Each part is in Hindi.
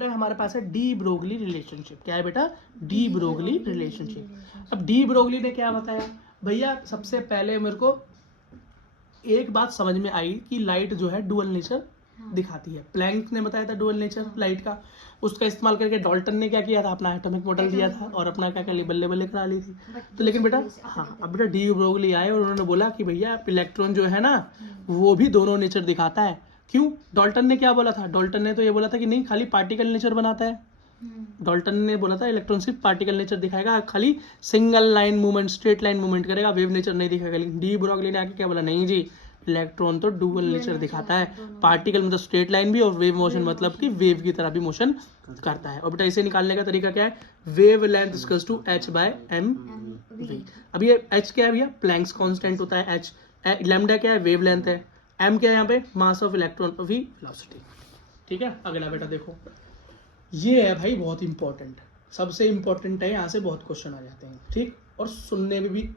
बेटा हमारे पास है डी ब्रोगली रिलेशनशिप। क्या है बेटा? De Broglie relationship. अब डी ब्रोगली ने क्या बताया भैया, सबसे पहले मेरे को एक बात समझ में आई कि लाइट जो है डुअल नेचर दिखाती है। प्लैंक ने बताया था डुअल नेचर लाइट का, उसका इस्तेमाल करके डॉल्टन ने क्या किया था, अपना एटॉमिक मॉडल दिया था और अपना क्या कर ली, बल्ले बल्ले करा ली थी। तो लेकिन बेटा हाँ, अब बेटा डी ब्रोगली आए और उन्होंने बोला कि भैया इलेक्ट्रॉन जो है ना वो भी दोनों नेचर दिखाता है। क्यों? डॉल्टन ने क्या बोला था? डॉल्टन ने तो ये बोला था कि नहीं, खाली पार्टिकल नेचर बनाता है। डॉल्टन ने बोला था इलेक्ट्रॉन सिर्फ पार्टिकल नेचर दिखाएगा, खाली single line movement, straight line movement करेगा, वेव नेचर नहीं दिखाएगा। लेकिन डी ब्रोगली ने आके क्या बोला, नहीं जी, इलेक्ट्रॉन तो डुअल नेचर दिखाता है। पार्टिकल मतलब स्ट्रेट लाइन भी और वेव मोशन मतलब कि वेव की तरह भी मोशन करता है। और बेटा इसे निकालने का तरीका क्या है? Wavelength equals to h/mv। अब ये h क्या है भैया? प्लैंक्स कांस्टेंट होता है h। लैम्डा क्या है? वेव लेंथ है। m क्या है यहाँ पे? Mass of electron, v velocity. ठीक है, अगला बेटा देखो, ये है भाई बहुत इंपॉर्टेंट, सबसे इंपॉर्टेंट है, यहाँ से बहुत क्वेश्चन आ जाते हैं। ठीक, और सुनने में भी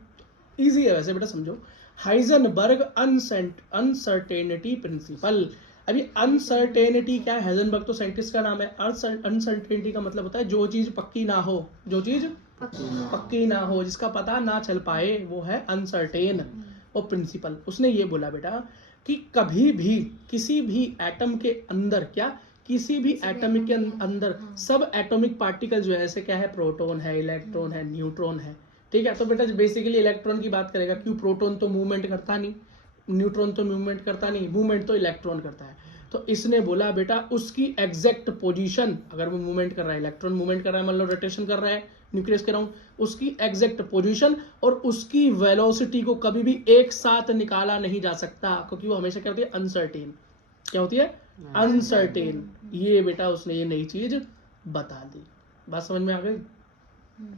इजी है वैसे बेटा, समझो। Heisenberg uncertainty principle. अभी अनसर्टेनिटी क्या है? हाइजेनबर्ग तो साइंटिस्ट का नाम है। अनसर्टेनिटी का मतलब होता है जो चीज पक्की ना हो, जो चीज पक्की ना हो, जिसका पता ना चल पाए, वो है अनसर्टेन। और प्रिंसिपल उसने ये बोला बेटा कि कभी भी किसी भी एटम के अंदर, क्या किसी भी एटम के अंदर सब एटॉमिक पार्टिकल जो है, ऐसे क्या है, प्रोटॉन है, इलेक्ट्रॉन है, न्यूट्रॉन है। ठीक है, तो बेटा बेसिकली इलेक्ट्रॉन की बात करेगा, क्यों? प्रोटॉन तो मूवमेंट करता नहीं, न्यूट्रॉन तो मूवमेंट करता नहीं, मूवमेंट तो इलेक्ट्रॉन करता है। तो इसने बोला बेटा उसकी एग्जैक्ट पोजीशन, अगर वो मूवमेंट कर रहा है, इलेक्ट्रॉन मूवमेंट कर रहा है, मतलब रोटेशन कर रहा है न्यूक्लियस के अराउंड, उसकी एग्जैक्ट पोजीशन और उसकी वेलोसिटी को कभी भी एक साथ निकाला नहीं जा सकता, क्योंकि वो हमेशा क्या होती है? अनसर्टेन। क्या होती है? अनसर्टेन। ये बेटा उसने ये नई चीज बता दी। बात समझ में आ गई?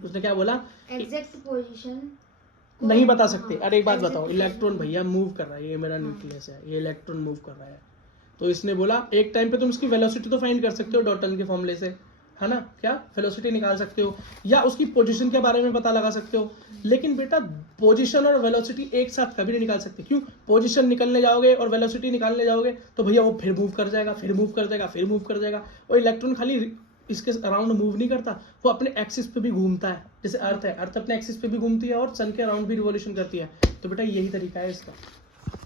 उसने क्या बोला? एग्जैक्ट पोजीशन नहीं बता सकते। अरे एक बात बताओ, इलेक्ट्रॉन भैया मूव कर रहा है, ये मेरा न्यूक्लियस है, ये इलेक्ट्रॉन मूव कर रहा है, तो इसने बोला एक टाइम पे तुम इसकी वेलोसिटी तो फाइंड कर सकते हो डॉल्टन के फॉर्मूले से, है ना? क्या वेलोसिटी निकाल सकते हो या उसकी पोजीशन के बारे में पता लगा सकते हो। लेकिन बेटा पोजीशन और वेलोसिटी एक साथ कभी नहीं निकाल सकते। क्यों? पोजीशन निकलने जाओगे और वेलोसिटी निकालने जाओगे तो भैया वो फिर मूव कर जाएगा, फिर मूव कर जाएगा, फिर मूव कर जाएगा। और इलेक्ट्रॉन खाली इसके अराउंड मूव नहीं करता, वो अपने एक्सिस पे भी घूमता है। जैसे अर्थ है, अर्थ अपने एक्सिस पे भी घूमती है और सन के अराउंड भी रिवॉल्यूशन करती है। तो बेटा यही तरीका है इसका,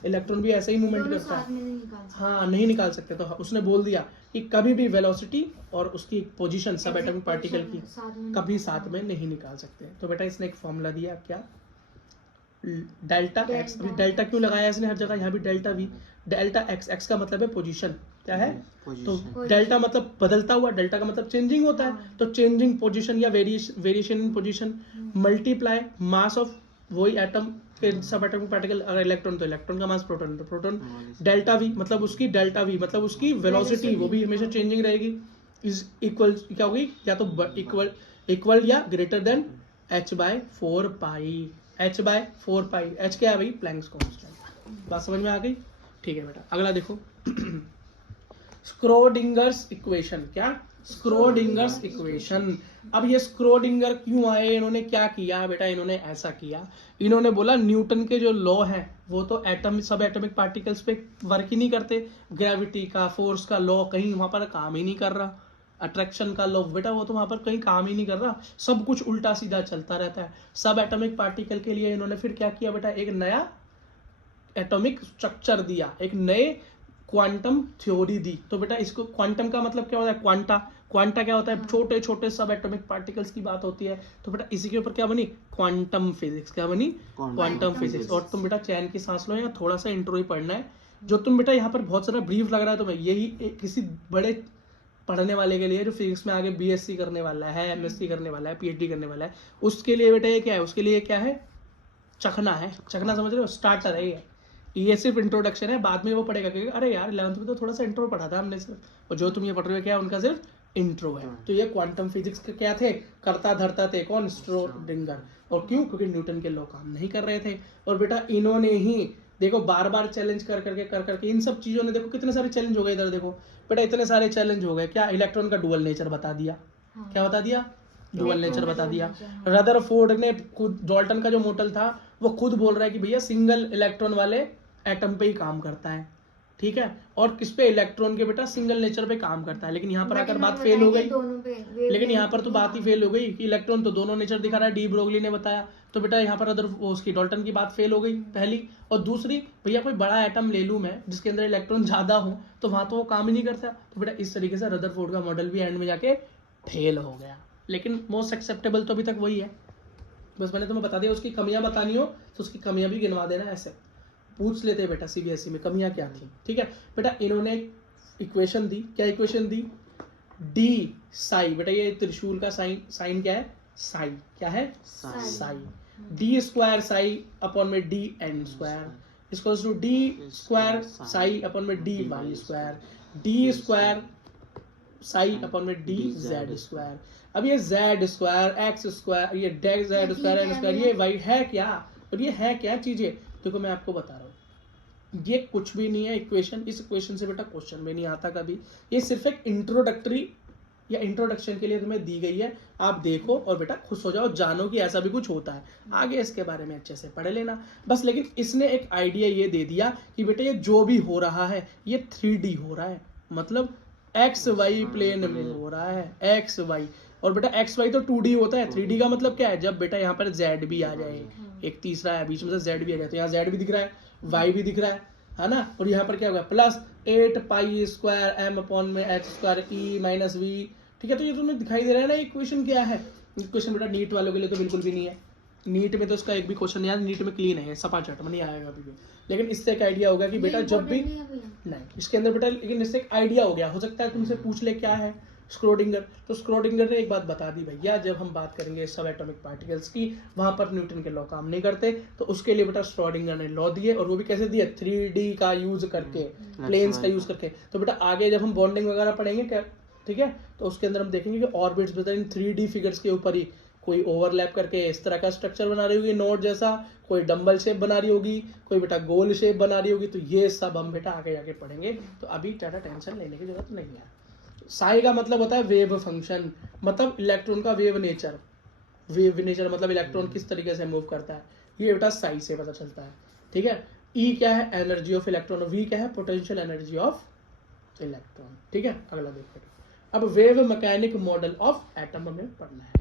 इलेक्ट्रॉन भी ऐसे ही मूवमेंट करता है। हाँ, नहीं निकाल सकते। तो उसने बोल दिया कि कभी भी वेलोसिटी और उसकी पोजीशन सब एटॉमिक पार्टिकल की कभी साथ में नहीं निकाल सकते। तो बेटा इसने एक फॉर्मूला दिया, क्या? Delta x. अभी डेल्टा क्यों लगाया इसने हर जगह? यहाँ भी delta we. Delta x, x का मतलब है पोजीशन, क्या है? तो डेल्टा मतलब बदलता हुआ, डेल्टा का मतलब चेंजिंग होता है। तो चेंजिंग पोजीशन या variation in position multiply mass of वही एटम के सब एटॉमिक पार्टिकल, अगर इलेक्ट्रॉन तो इलेक्ट्रॉन का मास, प्रोटॉन तो प्रोटॉन, डेल्टा वी मतलब उसकी डेल्टा वी मतलब उसकी वेलोसिटी, वो भी हमेशा चेंजिंग रहेगी। इज इक्वल क्या होगी? या तो इक्वल या ग्रेटर देन h/4 पाई। h/4 पाई, h क्या है भाई? Planck's constant. बात समझ में आ गई? ठीक है बेटा, अगला देखो स्क्रोडिंगर्स इक्वेशन। क्या? स्क्रोडिंगर्स इक्वेशन। अब ये स्क्रोडिंगर क्यों आए? इन्होंने क्या किया बेटा? इन्होंने ऐसा किया, इन्होंने बोला न्यूटन के जो लॉ हैं वो तो एटम सब एटॉमिक पार्टिकल्स पे वर्क ही नहीं करते। ग्रेविटी का, फोर्स का लॉ कहीं वहां पर काम ही नहीं कर रहा। अट्रैक्शन का लॉ बेटा वो तो वहां पर कहीं काम ही नहीं कर रहा, सब कुछ उल्टा सीधा चलता रहता है। सब एटॉमिक पार्टिकल के लिए इन्होंने फिर क्या किया बेटा? एक नया एटॉमिक स्ट्रक्चर दिया, एक नए क्वांटम थ्योरी दी। तो बेटा इसको क्वांटम का मतलब क्या होता है? क्वांटा। क्वांटा क्या होता है? छोटे छोटे सब एटॉमिक पार्टिकल्स की बात होती है। तो बेटा इसी के ऊपर क्या बनी? Quantum physics. क्या बनी? Quantum physics. और तुम बेटा चैन की सांस लो, या थोड़ा सा इंट्रो ही पढ़ना है। जो तुम बेटा यहाँ पर बहुत सारा ब्रीफ लग रहा है तुम्हें, यही किसी बड़े पढ़ने वाले के लिए जो फिजिक्स में आगे बीएससी करने वाला है, एमएससी करने वाला है, पीएचडी करने वाला है, उसके लिए बेटा ये क्या है? उसके लिए क्या है? चखना है। चखना समझ रहे हो? स्टार्टर है ये सिर्फ इंट्रोडक्शन है, बाद में वो पढ़ेगा क्योंकि अरे यार 11th में तो थोड़ा सा इंट्रो पढ़ा था हमने सिर्फ, और जो तुम ये पढ़ रहे हो क्या है? उनका सिर्फ इंट्रो है। तो ये क्वांटम फिजिक्स के क्या थे? करता धरता थे कौन? स्क्रोडिंगर। और क्यों? क्योंकि न्यूटन के लॉ काम नहीं कर रहे थे। और बेटा इन्होंने ही देखो बार बार चैलेंज कर करके इन सब चीजों ने देखो कितने सारे चैलेंज हो गए। इधर देखो बेटा इतने सारे चैलेंज हो गए। क्या? इलेक्ट्रॉन का डुअल नेचर बता दिया। क्या बता दिया? डुअल नेचर बता दिया। रदरफोर्ड ने खुद, डॉल्टन का जो मॉडल था वो खुद बोल रहा है कि भैया सिंगल इलेक्ट्रॉन वाले एटम पे ही काम करता है। ठीक है, और किस पे, इलेक्ट्रॉन के बेटा सिंगल नेचर पे काम करता है। लेकिन यहाँ पर आकर बात फेल हो गई, लेकिन यहाँ पर तो बात ही फेल हो गई कि इलेक्ट्रॉन तो दोनों नेचर दिखा रहा है, डी ब्रोगली ने बताया। तो बेटा यहाँ पर अदर उसकी डाल्टन की बात फेल हो गई पहली। और दूसरी, भैया कोई बड़ा एटम ले लूँ मैं जिसके अंदर इलेक्ट्रॉन ज्यादा हो, तो वहां तो वो काम ही नहीं करता। तो बेटा इस तरीके से रदरफोर्ड का मॉडल भी एंड में जाके फेल हो गया। लेकिन मोस्ट एक्सेप्टेबल तो अभी तक वही है। बस मैंने तुम्हें बता दिया, उसकी कमियां बतानी हो तो उसकी कमियां भी गिनवा देना। ऐसे पूछ लेते हैं बेटा सीबीएसई में कमियां क्या थी। ठीक है बेटा, इन्होंने इक्वेशन दी, क्या इक्वेशन दी, डी साई, बेटा ये त्रिशूल का साइन क्या है, साई, क्या है, psi, d square psi upon में d n square equals to d square psi upon में d y square, d square psi upon में डी जेड स्क्वायर। अब ये जेड स्क्वायर एक्स स्क्वायर, ये डेक जेड स्क्वायर एन स्क्वायर, ये वाई है क्या, और ये है क्या चीजें, देखो मैं आपको बता रहा हूँ, ये कुछ भी नहीं है इक्वेशन। इस इक्वेशन से बेटा क्वेश्चन में नहीं आता कभी। ये सिर्फ एक इंट्रोडक्टरी या इंट्रोडक्शन के लिए तुम्हें दी गई है। आप देखो और बेटा खुश हो जाओ, जानो कि ऐसा भी कुछ होता है, आगे इसके बारे में अच्छे से पढ़ लेना बस। लेकिन इसने एक आइडिया ये दे दिया कि बेटा ये जो भी हो रहा है ये 3D हो रहा है, मतलब एक्स वाई प्लेन में हो रहा है, एक्स वाई। और बेटा एक्स वाई तो 2D होता है, 3D का मतलब क्या है, जब बेटा यहाँ पर जेड भी आ जाए, एक तीसरा है बीच में से जेड भी आ जाए, तो यहाँ जेड भी दिख रहा है, वाई भी दिख रहा है ना। और यहाँ पर क्या होगा, plus 8 pi square m upon में h square E minus V. ठीक है, तो ये तुम्हें दिखाई दे रहा है ना इक्वेशन क्या है। इक्वेशन बेटा नीट वालों के लिए तो बिल्कुल भी नहीं है, नीट में तो उसका एक भी क्वेश्चन नहीं आया, नीट में क्लीन है, सपाचट में नहीं आएगा अभी भी। लेकिन इससे एक आइडिया होगा कि बेटा जब भी नहीं इसके अंदर बेटा, लेकिन इससे एक आइडिया हो गया, हो सकता है तुमसे पूछ ले क्या है स्क्रोडिंगर। तो स्क्रोडिंगर ने एक बात बता दी भैया, जब हम बात करेंगे सब एटॉमिक पार्टिकल्स की, वहां पर न्यूटन के लॉ काम नहीं करते, तो उसके लिए बेटा स्क्रोडिंगर ने लॉ दिए, और वो भी कैसे दिए, 3D का यूज करके, प्लेन्स का यूज करके। तो बेटा आगे जब हम बॉन्डिंग वगैरह पढ़ेंगे क्या, ठीक है, तो उसके अंदर हम देखेंगे कि ऑर्बिट्स बेटा इन 3D फिगर्स के ऊपर ही कोई ओवरलैप करके इस तरह का स्ट्रक्चर बना रही होगी नोट जैसा, कोई डंबल शेप बना रही होगी, कोई बेटा गोल शेप बना रही होगी। तो ये सब हम बेटा आगे जाके पढ़ेंगे, तो अभी ज्यादा टेंशन लेने की जरूरत नहीं है। साई का मतलब होता है वेव फंक्शन, मतलब इलेक्ट्रॉन का वेव नेचर, वेव नेचर मतलब इलेक्ट्रॉन किस तरीके से मूव करता है, ये बेटा साई से पता चलता है। ठीक है, ई क्या है, एनर्जी ऑफ इलेक्ट्रॉन, वी क्या है, पोटेंशियल एनर्जी ऑफ इलेक्ट्रॉन। ठीक है, अगला देखते हैं। अब wave mechanic model of atom हमें पढ़ना है।